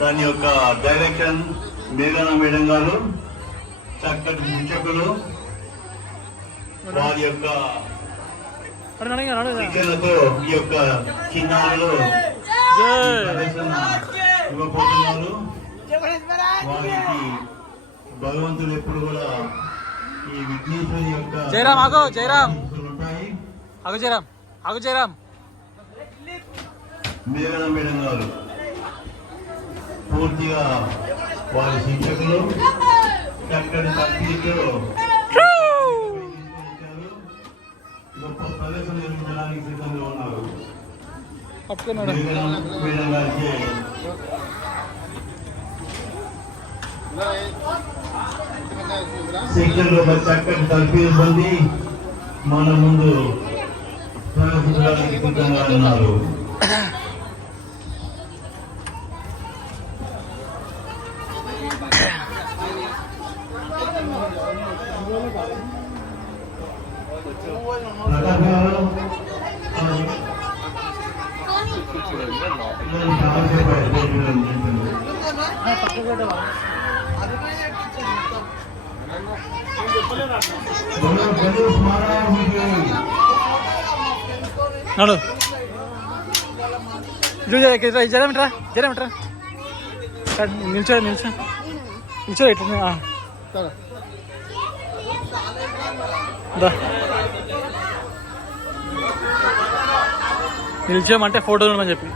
దాని యొక్క డైరెక్షన్ మేఘన మేడం గారు చక్కటి శిక్షకులు వారి యొక్క శిక్షణతో ఈ యొక్క చిన్నారులు ఇవ్వబోతున్నారు. వారికి భగవంతుడు ఎప్పుడు కూడా ఈ విఘ్నేశ్వరి యొక్క మేఘన మేడం గారు పూర్తిగా వారి శిక్షకులు చక్కటి తరగతితో గొప్ప ప్రదర్శన నిర్వహించడానికి సిద్ధంగా ఉన్నారు. మేడం గారికి శిక్షకులు చక్కటి తరగతి పొంది మన ముందు ప్రదర్శించడానికి సిద్ధంగా ఉన్నారు. నిల్చోమంటే ఫోటోలు చెప్పి